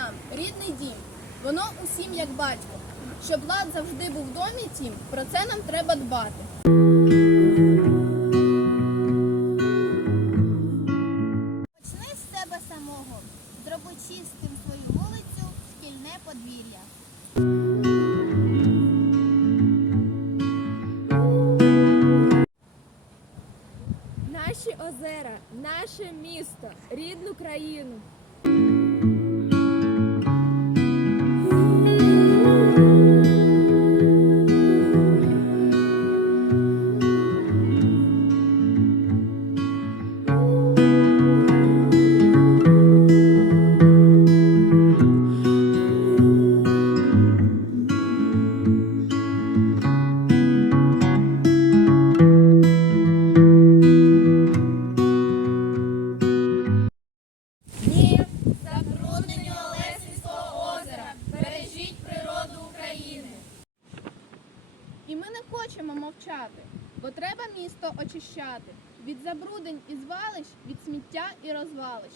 нам рідний дім, воно усім як батько. Щоб лад завжди був в домі, тім, про це нам треба дбати. Почни з себе самого, зроби чистим свою вулицю, шкільне подвір'я. Наші озера, наше місто, рідну країну. І ми не хочемо мовчати, бо треба місто очищати від забрудень і звалищ, від сміття і розвалищ.